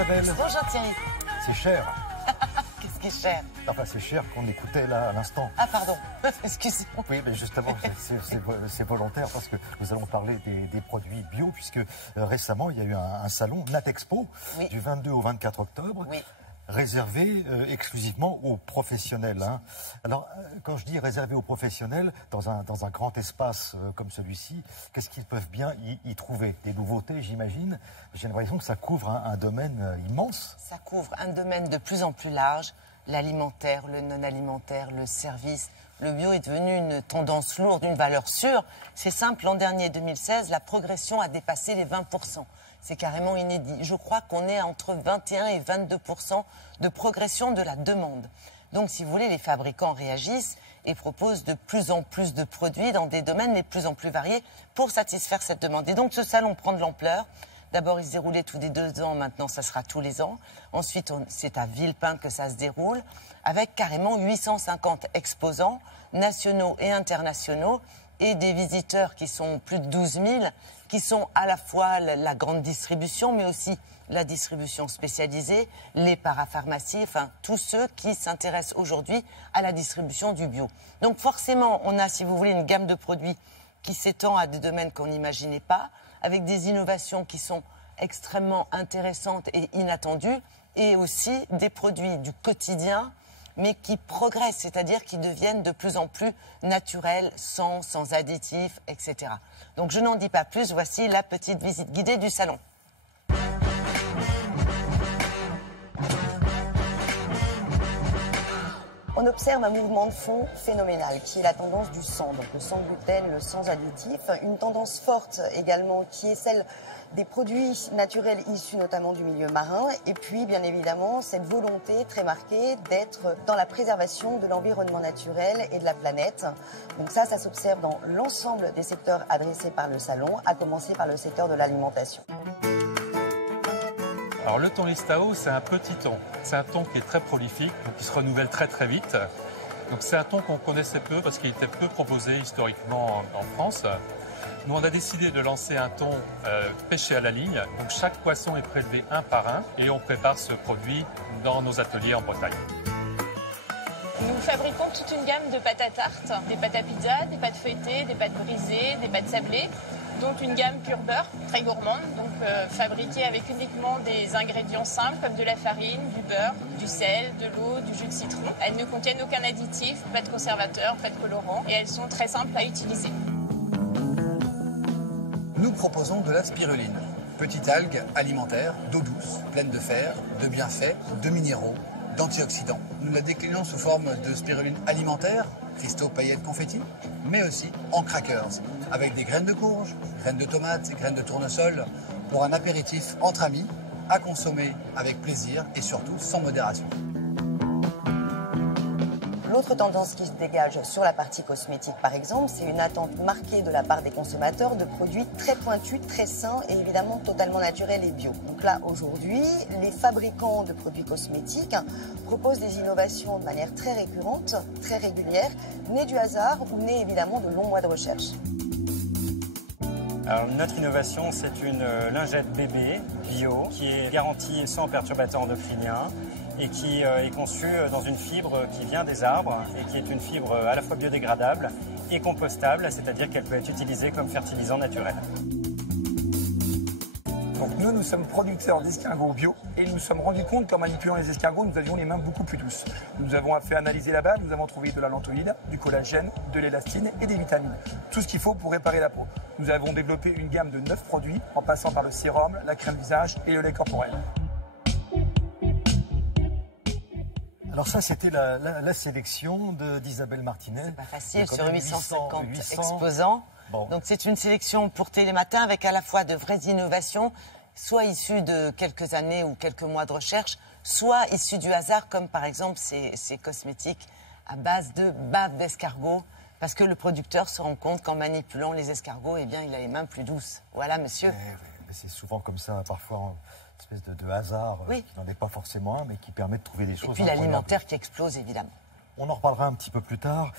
Isabelle. Bonjour Thierry. C'est cher. Qu'est-ce qui est cher? Enfin, c'est cher qu'on écoutait là à l'instant. Ah pardon, excusez-moi. Oui, mais justement, c'est volontaire parce que nous allons parler des produits bio puisque récemment, il y a eu un salon Natexpo du 22 au 24 octobre. Oui. Réservé exclusivement aux professionnels. Hein. Alors, quand je dis réservé aux professionnels, dans un grand espace comme celui-ci, qu'est-ce qu'ils peuvent bien y trouver? Des nouveautés, j'imagine. J'ai l'impression que ça couvre un domaine immense. Ça couvre un domaine de plus en plus large, l'alimentaire, le non-alimentaire, le service. Le bio est devenu une tendance lourde, une valeur sûre. C'est simple, l'an dernier, 2016, la progression a dépassé les 20%. C'est carrément inédit. Je crois qu'on est entre 21 et 22% de progression de la demande. Donc, si vous voulez, les fabricants réagissent et proposent de plus en plus de produits dans des domaines de plus en plus variés pour satisfaire cette demande. Et donc, ce salon prend de l'ampleur. D'abord, il se déroulait tous les 2 ans. Maintenant, ça sera tous les ans. Ensuite, c'est à Villepinte que ça se déroule, avec carrément 850 exposants nationaux et internationaux et des visiteurs qui sont plus de 12 000, qui sont à la fois la grande distribution, mais aussi la distribution spécialisée, les parapharmacies, enfin tous ceux qui s'intéressent aujourd'hui à la distribution du bio. Donc forcément, on a, si vous voulez, une gamme de produits qui s'étend à des domaines qu'on n'imaginait pas, avec des innovations qui sont extrêmement intéressantes et inattendues, et aussi des produits du quotidien, mais qui progressent, c'est-à-dire qui deviennent de plus en plus naturels, sans additifs, etc. Donc je n'en dis pas plus, voici la petite visite guidée du salon. On observe un mouvement de fond phénoménal qui est la tendance du sans, donc le sans gluten, le sans additif. Une tendance forte également qui est celle des produits naturels issus notamment du milieu marin. Et puis bien évidemment cette volonté très marquée d'être dans la préservation de l'environnement naturel et de la planète. Donc ça s'observe dans l'ensemble des secteurs adressés par le salon, à commencer par le secteur de l'alimentation. Alors le thon Listao, c'est un petit thon. C'est un thon qui est très prolifique, donc qui se renouvelle très très vite. Donc c'est un thon qu'on connaissait peu parce qu'il était peu proposé historiquement en France. Nous, on a décidé de lancer un thon pêché à la ligne. Donc chaque poisson est prélevé un par un et on prépare ce produit dans nos ateliers en Bretagne. Nous fabriquons toute une gamme de pâtes à tarte, des pâtes à pizza, des pâtes feuilletées, des pâtes brisées, des pâtes sablées. Donc une gamme pure beurre, très gourmande, donc fabriquée avec uniquement des ingrédients simples comme de la farine, du beurre, du sel, de l'eau, du jus de citron. Elles ne contiennent aucun additif, pas de conservateur, pas de colorant et elles sont très simples à utiliser. Nous proposons de la spiruline, petite algue alimentaire, d'eau douce, pleine de fer, de bienfaits, de minéraux, d'antioxydants. Nous la déclinons sous forme de spiruline alimentaire, cristaux, paillettes, confettis, mais aussi en crackers, avec des graines de courge, graines de tomates, graines de tournesol, pour un apéritif entre amis, à consommer avec plaisir et surtout sans modération. L'autre tendance qui se dégage sur la partie cosmétique, par exemple, c'est une attente marquée de la part des consommateurs de produits très pointus, très sains et évidemment totalement naturels et bio. Donc là, aujourd'hui, les fabricants de produits cosmétiques proposent des innovations de manière très récurrente, très régulière, nées du hasard ou nées évidemment de longs mois de recherche. Alors, notre innovation, c'est une lingette bébé bio qui est garantie sans perturbateur endocrinien et qui est conçue dans une fibre qui vient des arbres et qui est une fibre à la fois biodégradable et compostable, c'est-à-dire qu'elle peut être utilisée comme fertilisant naturel. Donc nous sommes producteurs d'escargots bio et nous nous sommes rendus compte qu'en manipulant les escargots, nous avions les mains beaucoup plus douces. Nous avons fait analyser là-bas, nous avons trouvé de la lantoïde, du collagène, de l'élastine et des vitamines. Tout ce qu'il faut pour réparer la peau. Nous avons développé une gamme de 9 produits en passant par le sérum, la crème visage et le lait corporel. Alors ça, c'était la sélection d'Isabelle Martinet. C'est pas facile, sur 850 exposants. Bon. Donc c'est une sélection pour Télématin avec à la fois de vraies innovations, soit issues de quelques années ou quelques mois de recherche, soit issues du hasard, comme par exemple ces cosmétiques à base de bave d'escargot, parce que le producteur se rend compte qu'en manipulant les escargots, eh bien, il a les mains plus douces. Voilà, monsieur. C'est souvent comme ça, parfois, une espèce de hasard qui n'en est pas forcément un, mais qui permet de trouver des choses. Et puis l'alimentaire qui explose, évidemment. On en reparlera un petit peu plus tard.